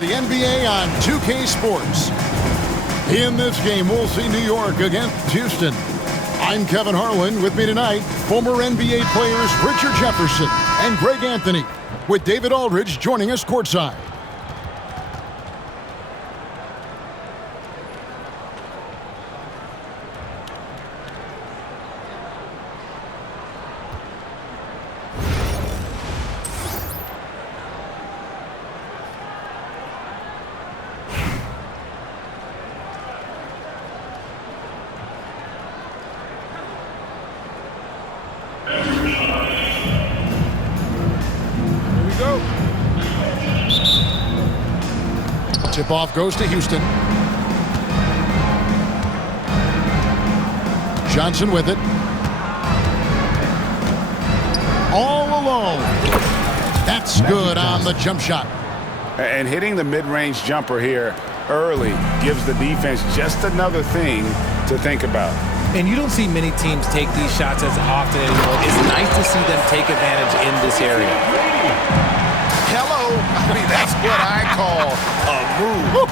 The NBA on 2K Sports. In this game, we'll see New York against Houston. I'm Kevin Harlan. With me tonight, former NBA players Richard Jefferson and Greg Anthony, with David Aldridge joining us courtside. Tip-off goes to Houston. Johnson with it. All alone. That's good on the jump shot. And hitting the mid-range jumper here early gives the defense just another thing to think about. And you don't see many teams take these shots as often anymore. It's nice to see them take advantage in this area. Hello. I mean, that's what I call a move.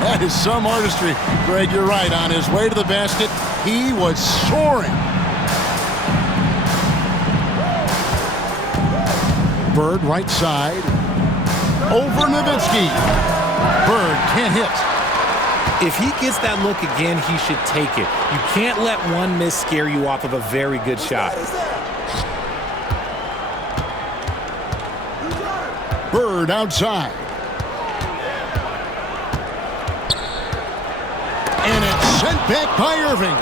That is some artistry. Greg, you're right. On his way to the basket, he was soaring. Bird right side. Over Nowitzki. Bird can't hit. If he gets that look again, he should take it. You can't let one miss scare you off of a very good shot. Bird outside. And it's sent back by Irving.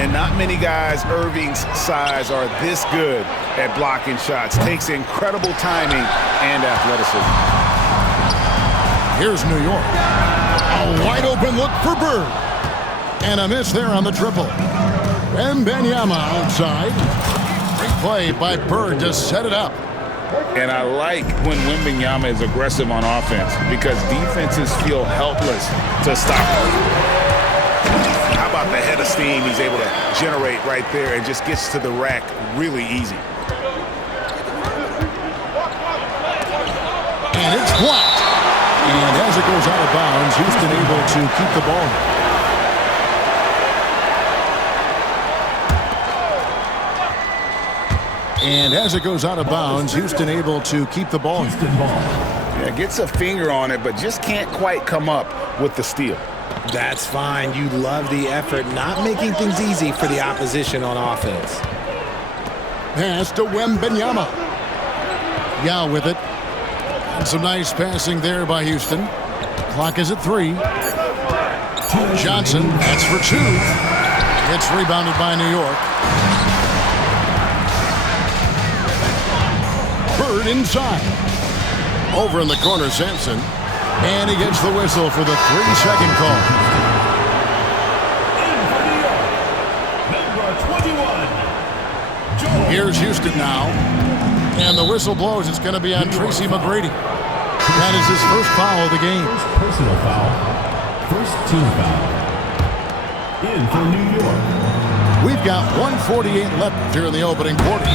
And not many guys Irving's size are this good at blocking shots. Takes incredible timing and athleticism. Here's New York. A wide open look for Bird. And a miss there on the triple. Wembanyama outside. Great play by Bird to set it up. And I like when Wembanyama is aggressive on offense because defenses feel helpless to stop him. How about the head of steam he's able to generate right there and just gets to the rack really easy. And it's blocked. And as it goes out of bounds, Houston able to keep the ball. And as it goes out of bounds, Houston able to keep the ball. Yeah, gets a finger on it, but just can't quite come up with the steal. That's fine. You love the effort, not making things easy for the opposition on offense. Pass to Wembanyama. Yao with it. And some nice passing there by Houston. Clock is at 3. Johnson, that's for 2. It's rebounded by New York. Bird inside. Over in the corner, Sampson. And he gets the whistle for the 3-second call. Here's Houston now. And the whistle blows. It's going to be on Tracy McGrady. That is his first foul of the game. First personal foul. First team foul. In for New York. We've got 1:48 left here in the opening quarter.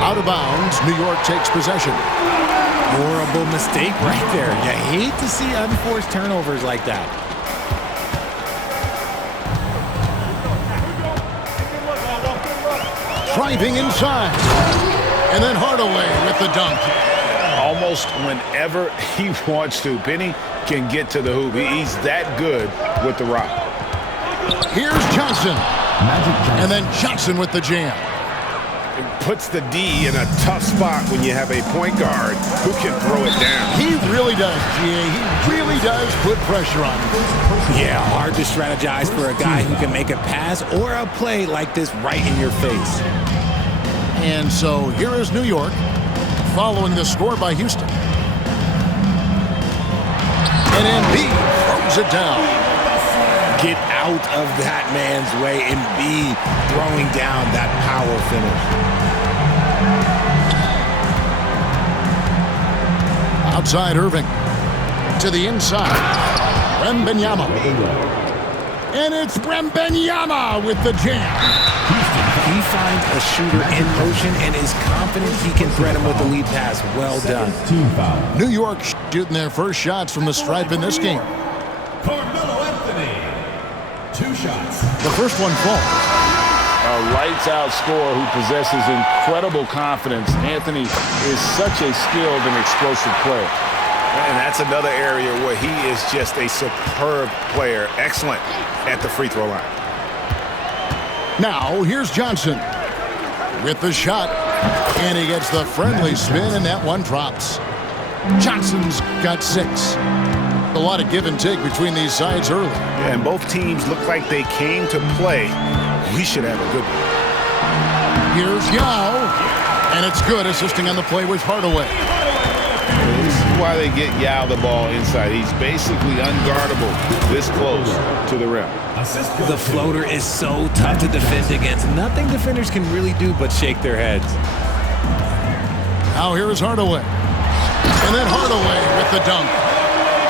Out of bounds, New York takes possession. Horrible mistake right there. You hate to see unforced turnovers like that. Driving inside. And then Hardaway with the dunk. Almost whenever he wants to. Penny can get to the hoop. He's that good with the rock. Here's Johnson. And then Johnson with the jam. It puts the D in a tough spot when you have a point guard who can throw it down. He really does, GA. He really does put pressure on him. Yeah, hard to strategize for a guy who can make a pass or a play like this right in your face. And so here is New York following the score by Houston. And Embiid throws it down. Get out of that man's way and be throwing down that power finish. Outside Irving. To the inside. Wembanyama. And it's Wembanyama with the jam. He finds a shooter in motion and is confident he can thread him with the lead pass. Well done. Team foul. New York shooting their first shots from the stripe in this game. Carmelo Anthony. 2 shots. The first one falls. A lights-out scorer who possesses incredible confidence. Anthony is such a skilled and explosive player. And that's another area where he is just a superb player. Excellent at the free throw line. Now, here's Johnson with the shot. And he gets the friendly spin, and that one drops. Johnson's got 6. A lot of give and take between these sides early. Yeah, and both teams look like they came to play. We should have a good one. Here's Yao. And it's good. Assisting on the play with Hardaway. This is why they get Yao the ball inside. He's basically unguardable this close to the rim. The floater is so tough to defend against. Nothing defenders can really do but shake their heads. Now here is Hardaway. And then Hardaway with the dunk.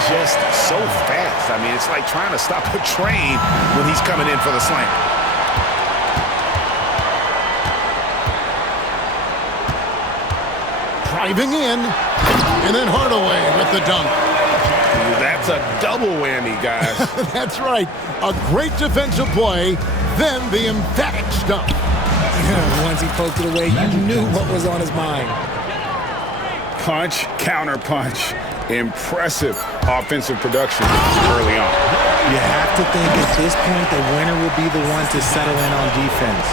Just so fast. I mean, it's like trying to stop a train when he's coming in for the slam. Driving in. And then Hardaway with the dunk. That's a double whammy, guys. That's right. A great defensive play, then the emphatic stuff. Once he poked it away, you knew what was on his mind. Punch, counter punch. Impressive offensive production early on. You have to think at this point the winner will be the one to settle in on defense.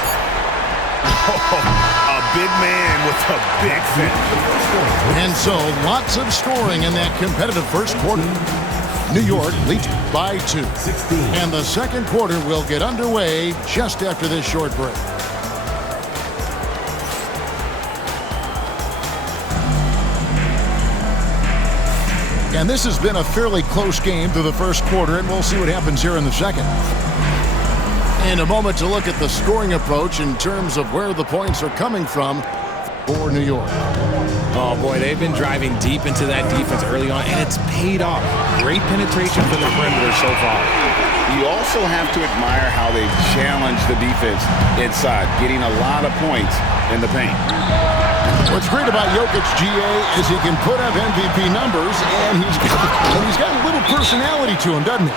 A big man with a big finish. And so, lots of scoring in that competitive first quarter. New York leads by 2. And the second quarter will get underway just after this short break. And this has been a fairly close game through the first quarter, and we'll see what happens here in the second. In a moment to look at the scoring approach in terms of where the points are coming from for New York. Oh, boy, they've been driving deep into that defense early on, and it's paid off. Great penetration from the perimeter so far. You also have to admire how they've challenged the defense inside, getting a lot of points in the paint. What's great about Jokic, GA, is he can put up MVP numbers, and he's got a little personality to him, doesn't he?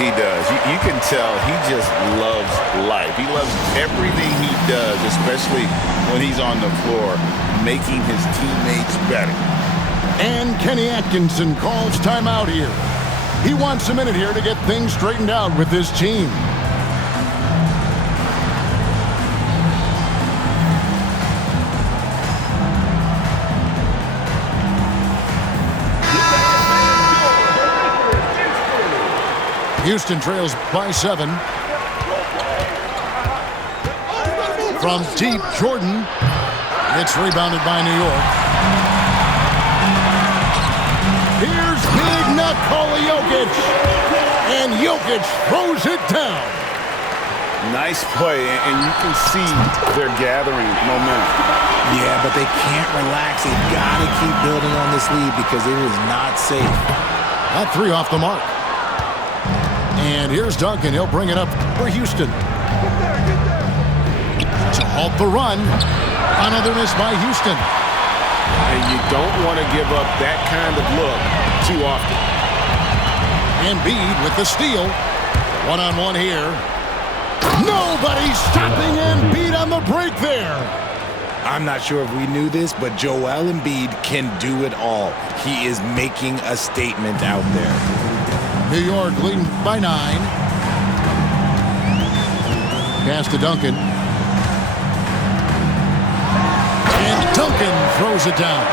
He does. You can tell he just loves life. He loves everything he does, especially when he's on the floor, making his teammates better. And Kenny Atkinson calls timeout here. He wants a minute here to get things straightened out with his team. Houston trails by 7. From deep, Jordan. It's rebounded by New York. Here's Big Nikola Jokic. And Jokic throws it down. Nice play, and you can see they're gathering momentum. Yeah, but they can't relax. They've got to keep building on this lead because it is not safe. That 3 off the mark. And here's Duncan. He'll bring it up for Houston. To halt the run. Another miss by Houston. And you don't want to give up that kind of look too often. Embiid with the steal. One-on-one here. Nobody stopping Embiid on the break there. I'm not sure if we knew this, but Joel Embiid can do it all. He is making a statement out there. New York leading by 9. Pass to Duncan. And Duncan throws it down.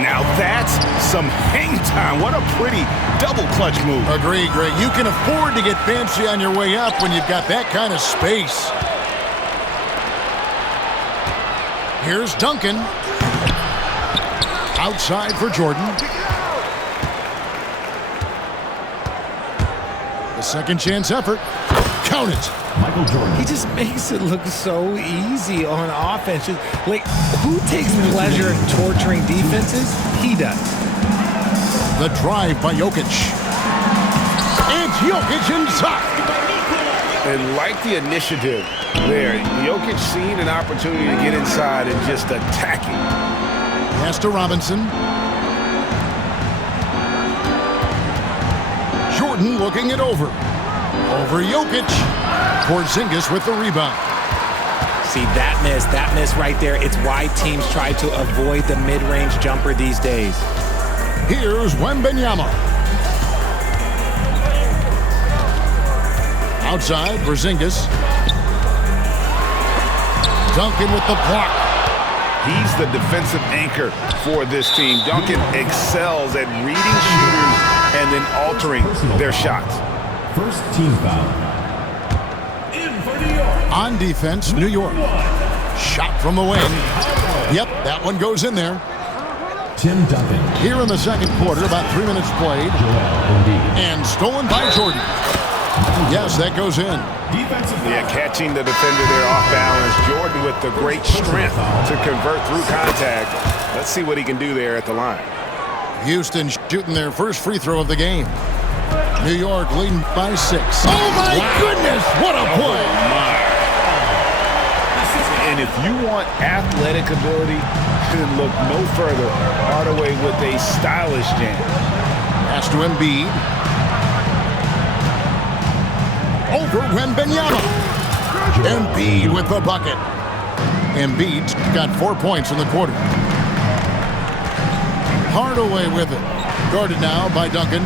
Now that's some hang time. What a pretty double clutch move. Agree, Greg. You can afford to get fancy on your way up when you've got that kind of space. Here's Duncan. Outside for Jordan. The second chance effort. Count it. Michael Jordan. He just makes it look so easy on offense. Like, who takes pleasure in torturing defenses? He does. The drive by Jokic. It's Jokic inside. And like the initiative there, Jokic seen an opportunity to get inside and just attack it. Pass to Robinson. Jordan looking it over. Over Jokic. Porzingis with the rebound. See, that miss right there, it's why teams try to avoid the mid-range jumper these days. Here's Wembanyama. Outside, Porzingis. Duncan with the block. He's the defensive anchor for this team. Duncan excels at reading shooters and then altering their shots. First team foul. In for New York. On defense, New York. Shot from the wing. Yep, that one goes in there. Tim Duncan. Here in the second quarter, about 3 minutes played. Joel Embiid. And stolen by Jordan. Yes, that goes in. Defensive foul. Yeah, catching the defender there off balance. Jordan with the great strength to convert through contact. Let's see what he can do there at the line. Houston shooting their first free throw of the game. New York leading by 6. Oh, my goodness! What a play! And if you want athletic ability, then look no further. Hardaway with a stylish jam. Pass to Embiid. Over Wembanyama. Embiid with the bucket. Embiid's got 4 points in the quarter. Hardaway with it. Guarded now by Duncan.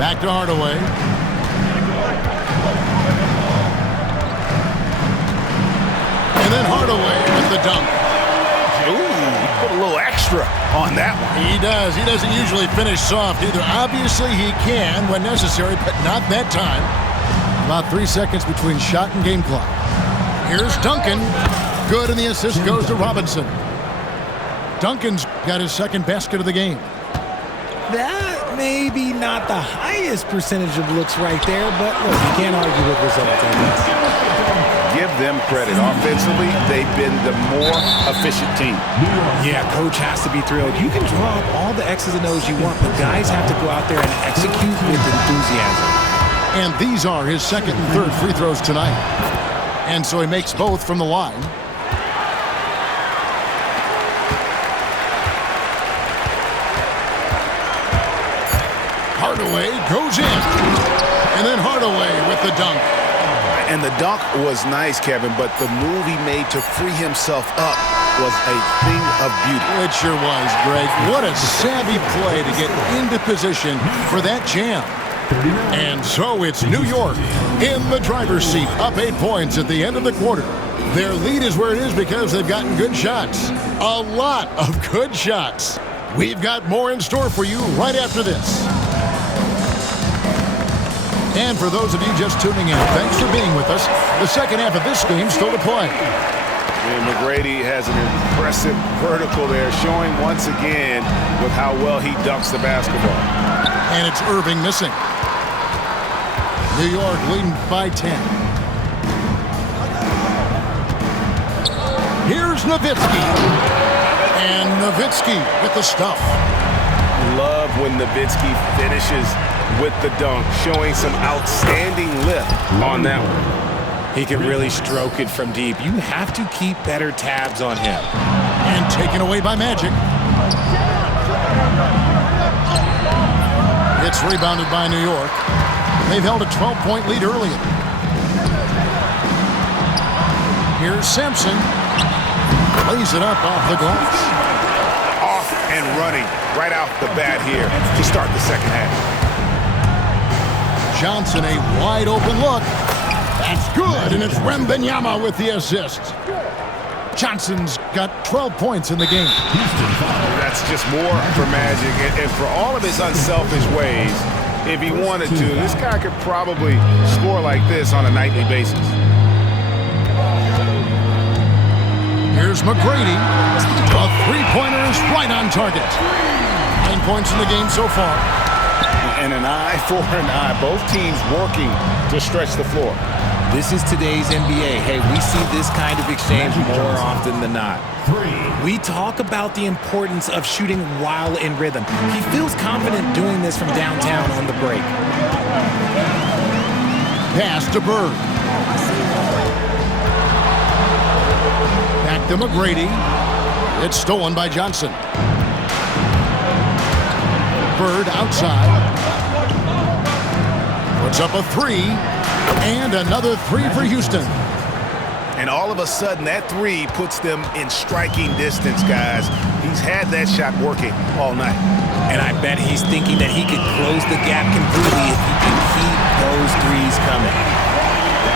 Back to Hardaway. And then Hardaway with the dunk. Ooh, put a little extra on that one. He does. He doesn't usually finish soft either. Obviously, he can when necessary, but not that time. About 3 seconds between shot and game clock. Here's Duncan. Good, and the assist goes to Robinson. Duncan's got his second basket of the game. That may be not the highest percentage of looks right there, but look, you can't argue with results, I guess. Give them credit. Offensively, they've been the more efficient team. Yeah, coach has to be thrilled. You can draw up all the X's and O's you want, but guys have to go out there and execute with enthusiasm. And these are his second and third free throws tonight. And so he makes both from the line. Hardaway goes in. And then Hardaway with the dunk. And the dunk was nice, Kevin, but the move he made to free himself up was a thing of beauty. It sure was, Greg. What a savvy play to get into position for that jam. And so it's New York in the driver's seat, up 8 points at the end of the quarter. Their lead is where it is because they've gotten good shots. A lot of good shots. We've got more in store for you right after this. And for those of you just tuning in, thanks for being with us. The second half of this game still to play. And McGrady has an impressive vertical there, showing once again with how well he dunks the basketball. And it's Irving missing. New York leading by 10. Here's Nowitzki. And Nowitzki with the stuff. Love when Nowitzki finishes with the dunk, showing some outstanding lift on that one. He can really stroke it from deep. You have to keep better tabs on him. And taken away by Magic. It's rebounded by New York. They've held a 12-point lead earlier. Here's Sampson. Lays it up off the glass. Off and running right out the bat here to start the second half. Johnson, a wide open look. That's good, and it's Wembanyama with the assist. Johnson's got 12 points in the game. That's just more for Magic, and for all of his unselfish ways, if he wanted to, this guy could probably score like this on a nightly basis. Here's McGrady. A three-pointer is right on target. 9 points in the game so far. And an eye for an eye. Both teams working to stretch the floor. This is today's NBA. Hey, we see this kind of exchange more often than not. We talk about the importance of shooting while in rhythm. He feels confident doing this from downtown on the break. Pass to Bird. Back to McGrady. It's stolen by Johnson. Bird outside. Puts up a three. And another three for Houston. And all of a sudden, that three puts them in striking distance, guys. He's had that shot working all night. And I bet he's thinking that he could close the gap completely if he can keep those threes coming.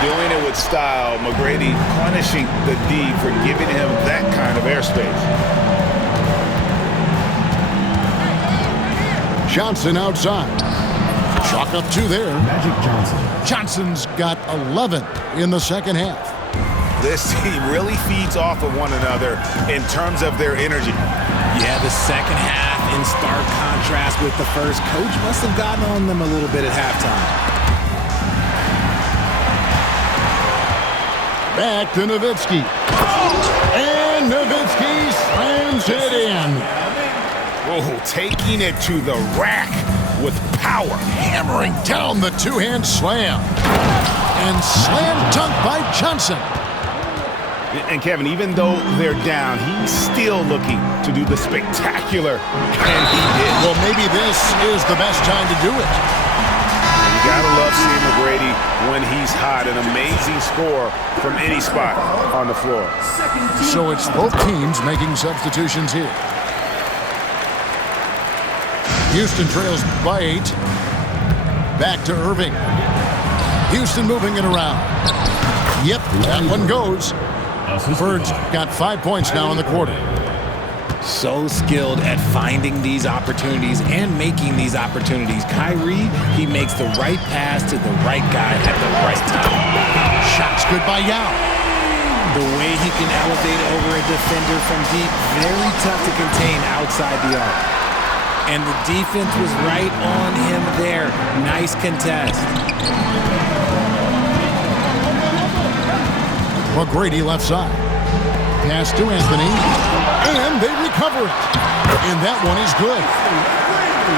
Doing it with style, McGrady punishing the D for giving him that kind of airspace. Johnson outside. Chalk up two there. Magic Johnson. Johnson's got 11 in the second half. This team really feeds off of one another in terms of their energy. Yeah, the second half in stark contrast with the first. Coach must have gotten on them a little bit at halftime. Back to Nowitzki. And Nowitzki slams it in. Oh, taking it to the rack with power. Hammering down the two-hand slam. And slam dunk by Johnson. And Kevin, even though they're down, he's still looking to do the spectacular, and he did. Well, maybe this is the best time to do it. You gotta love seeing McGrady when he's hot. An amazing score from any spot on the floor. So it's both teams making substitutions here. Houston trails by 8. Back to Irving. Houston moving it around. Yep, that one goes. Bird's got 5 points now in the quarter. So skilled at finding these opportunities and making these opportunities. Kyrie, he makes the right pass to the right guy at the right time. Shots good by Yao. The way he can elevate over a defender from deep, very tough to contain outside the arc. And the defense was right on him there. Nice contest. McGrady left side. Pass to Anthony. And they recover it. And that one is good.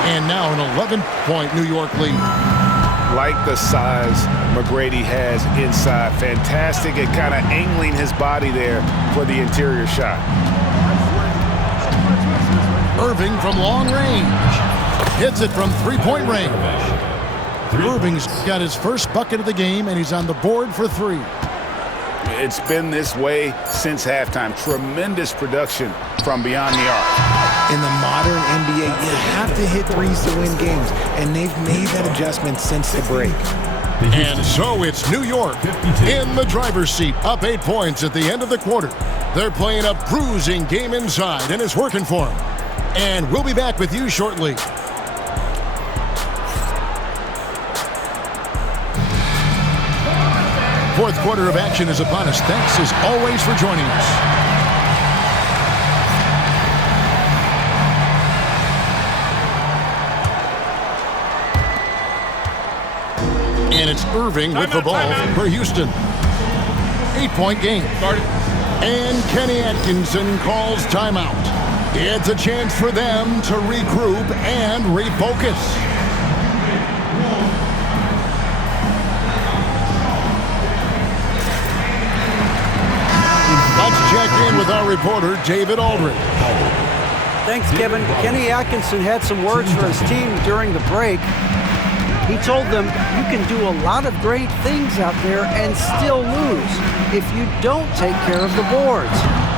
And now an 11-point New York lead. Like the size McGrady has inside. Fantastic at kind of angling his body there for the interior shot. Irving from long range. Hits it from three-point range. Irving's got his first bucket of the game, and he's on the board for 3. It's been this way since halftime. Tremendous production from beyond the arc. In the modern NBA, you have to hit threes to win games, and they've made that adjustment since the break. And so it's New York in the driver's seat, up 8 points at the end of the quarter. They're playing a bruising game inside, and it's working for them. And we'll be back with you shortly. Fourth quarter of action is upon us. Thanks as always for joining us. And it's Irving with the ball for Houston. 8-point game. And Kenny Atkinson calls timeout. It's a chance for them to regroup and refocus. Let's check in with our reporter, David Aldridge. Thanks, Kevin. Kenny Atkinson had some words for his team during the break. He told them, you can do a lot of great things out there and still lose if you don't take care of the boards.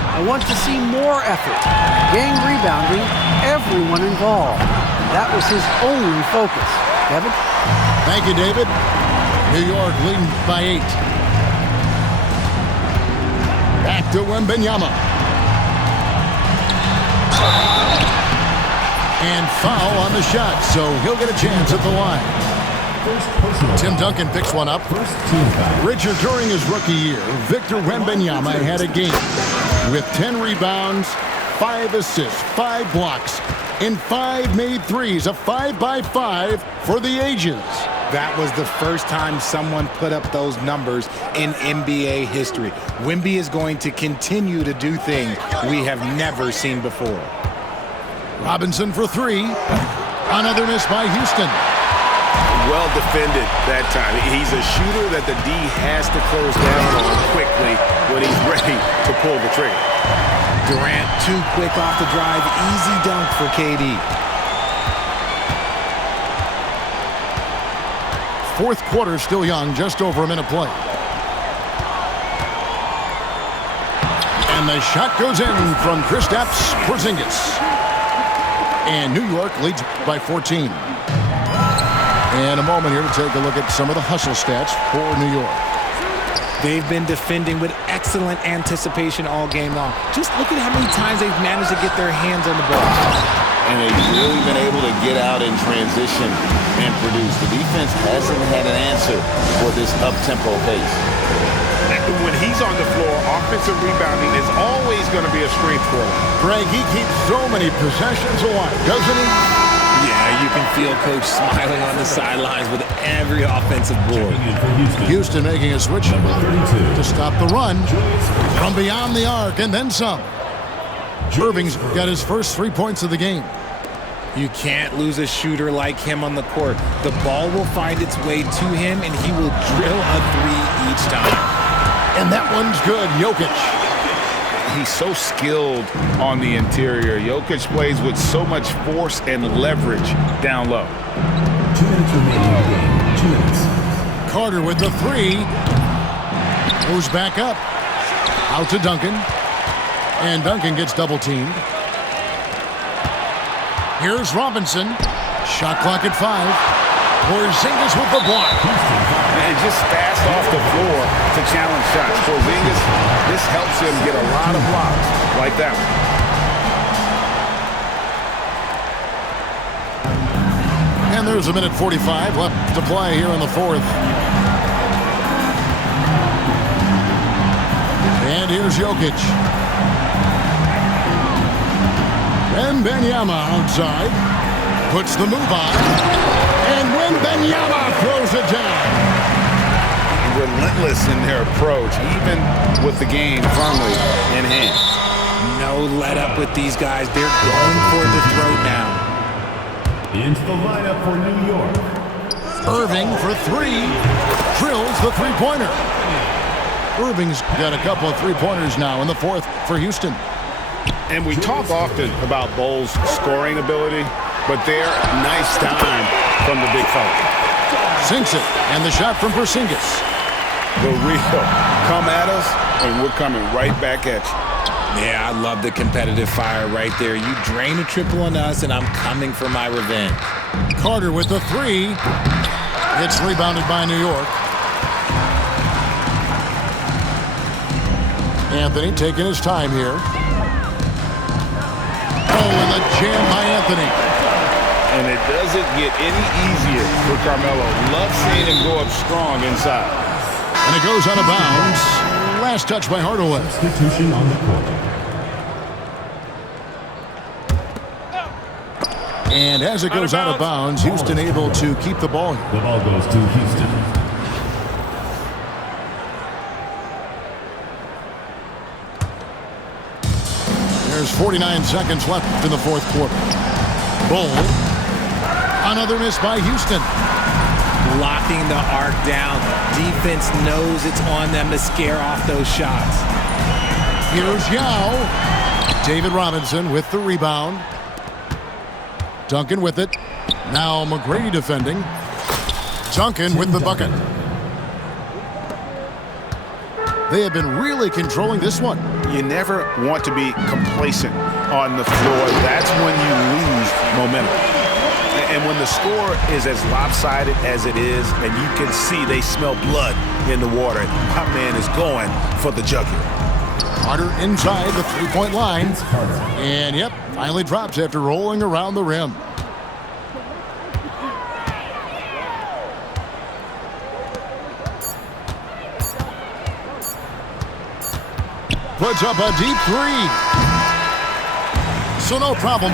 I want to see more effort, gang rebounding, everyone involved. That was his only focus. Kevin? Thank you, David. New York leading by 8. Back to Wembanyama. And foul on the shot, so he'll get a chance at the line. Tim Duncan picks one up. Richard, during his rookie year, Victor Wembanyama had a game with 10 rebounds, 5 assists, 5 blocks, and 5 made threes, a 5-by-5 for the ages. That was the first time someone put up those numbers in NBA history. Wemby is going to continue to do things we have never seen before. Robinson for 3. Another miss by Houston. Well defended that time. He's a shooter that the D has to close down on quickly when he's ready to pull the trigger. Durant too quick off the drive. Easy dunk for KD. fourth quarter still young, just over a minute play. And the shot goes in from Kristaps Porzingis. And New York leads by 14. And a moment here to take a look at some of the hustle stats for New York. They've been defending with excellent anticipation all game long. Just look at how many times they've managed to get their hands on the ball. And they've really been able to get out in transition and produce. The defense hasn't had an answer for this up-tempo pace. When he's on the floor, offensive rebounding is always going to be a strength for him. Greg, he keeps so many possessions alive, doesn't he? Yeah, you can feel Coach smiling on the sidelines with every offensive board. Houston making a switch to stop the run from beyond the arc and then some. Irving's got his first 3 points of the game. You can't lose a shooter like him on the court. The ball will find its way to him, and he will drill a three each time. And that one's good. Jokic. He's so skilled on the interior. Jokic plays with so much force and leverage down low. 2 minutes remaining in the game. 2 minutes. Carter with the three. Moves back up. Out to Duncan. And Duncan gets double-teamed. Here's Robinson. Shot clock at 5. Porzingis with the block. And just fast off the floor to challenge shots. Porzingis, this helps him get a lot of blocks like that one. And there's a minute 45 left to play here in the fourth. And here's Jokic. Wembanyama outside. Puts the move on. And Wembanyama throws it down. Relentless in their approach, even with the game firmly in hand. No let up with these guys. They're going for the throat now. Into the lineup for New York. Irving for three. Drills the three-pointer. Irving's got a couple of three-pointers now in the fourth for Houston. And we talk often about Bull's scoring ability, but they're nice time from the big fella. Sinks it, and the shot from Porzingis. The real come at us, and we're coming right back at you. Yeah, I love the competitive fire right there. You drain a triple on us, and I'm coming for my revenge. Carter with the three. It's rebounded by New York. Anthony taking his time here. Oh, and the jam by Anthony. And it doesn't get any easier for Carmelo. Love seeing him go up strong inside. And it goes out of bounds. Last touch by Hardaway. Substitution on the court. And as it goes out of bounds, Houston able to keep the ball. The ball goes to Houston. There's 49 seconds left in the fourth quarter. Bull. Another miss by Houston. Locking the arc down. Defense knows it's on them to scare off those shots. Here's Yao. David Robinson with the rebound. Duncan with it. Now McGrady defending. Duncan with the bucket. They have been really controlling this one. You never want to be complacent on the floor. That's when you lose momentum. And when the score is as lopsided as it is, and you can see they smell blood in the water, my man is going for the jugular. Carter inside the three-point line. And, yep, finally drops after rolling around the rim. Puts up a deep three. So no problem.